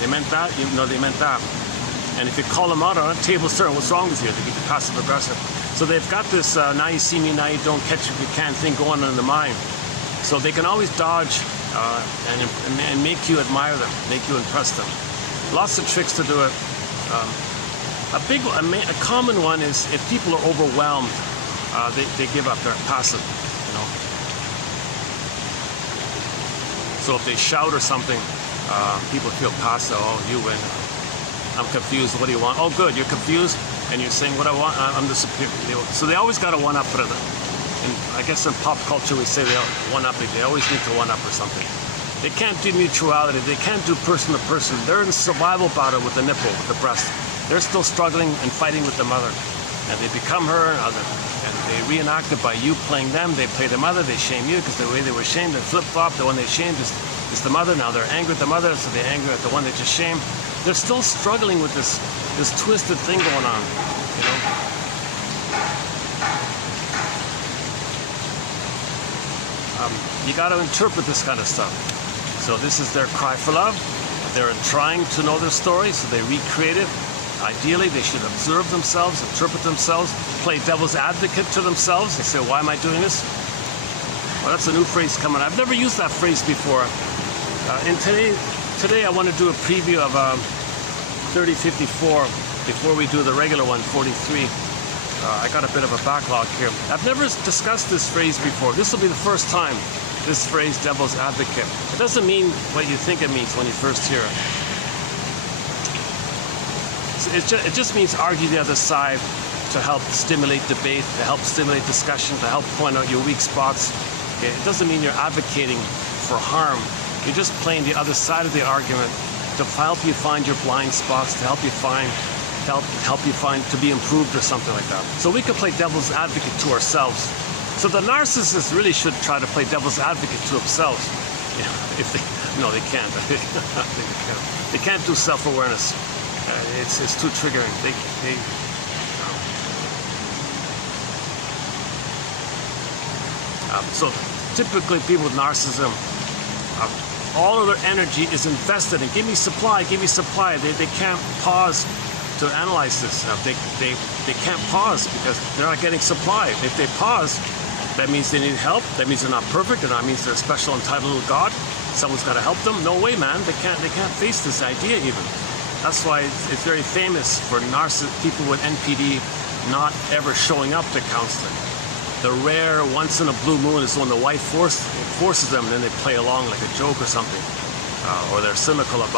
They meant that, you know, they meant that. And if you call them out on it, tables turn, what's wrong with you? They get passive aggressive. So they've got this now you see me, now you don't catch if you can't thing going on in the mind. So they can always dodge and make you admire them, make you impress them. Lots of tricks to do it. A common one is if people are overwhelmed, they give up, they're passive, you know. So if they shout or something, people feel passive. Oh, you win. I'm confused. What do you want? Oh, good. You're confused, and you're saying what I want. I'm the superior. So they always got to one up for them. And I guess in pop culture we say they one up. They always need to one up or something. They can't do mutuality. They can't do person to person. They're in survival battle with the nipple, with the breast. They're still struggling and fighting with the mother, and they become her, and they reenact it by you playing them. They play the mother. They shame you because the way they were shamed, they flip flop. The one they shamed is the mother. Now they're angry at the mother, so they anger at the one they just shamed. They're still struggling with this twisted thing going on, you know. You got to interpret this kind of stuff. So this is their cry for love. They're trying to know their story, so they recreate it. Ideally, they should observe themselves, interpret themselves, play devil's advocate to themselves. They say, why am I doing this? Well, that's a new phrase coming. I've never used that phrase before. And today I want to do a preview of 3054 before we do the regular one, 43. I got a bit of a backlog here. I've never discussed this phrase before. This will be the first time, this phrase, devil's advocate. It doesn't mean what you think it means when you first hear it. It just means argue the other side to help stimulate debate, to help stimulate discussion, to help point out your weak spots. Okay? It doesn't mean you're advocating for harm. You're just playing the other side of the argument to help you find your blind spots, to help you find to be improved or something like that. So we can play devil's advocate to ourselves. So the narcissist really should try to play devil's advocate to themselves. Yeah, if they, no, they can't. They can't do self-awareness. It's too triggering. So typically people with narcissism, all of their energy is invested in give me supply, give me supply. They can't pause to analyze this. They can't pause because they're not getting supply. If they pause, that means they need help. That means they're not perfect, and that means they're special, entitled little God. Someone's got to help them. No way, man. They can't face this idea even. That's why it's very famous for people with NPD not ever showing up to counseling. The rare once in a blue moon is when the wife forces them, and then they play along like a joke or something, or they're cynical about it.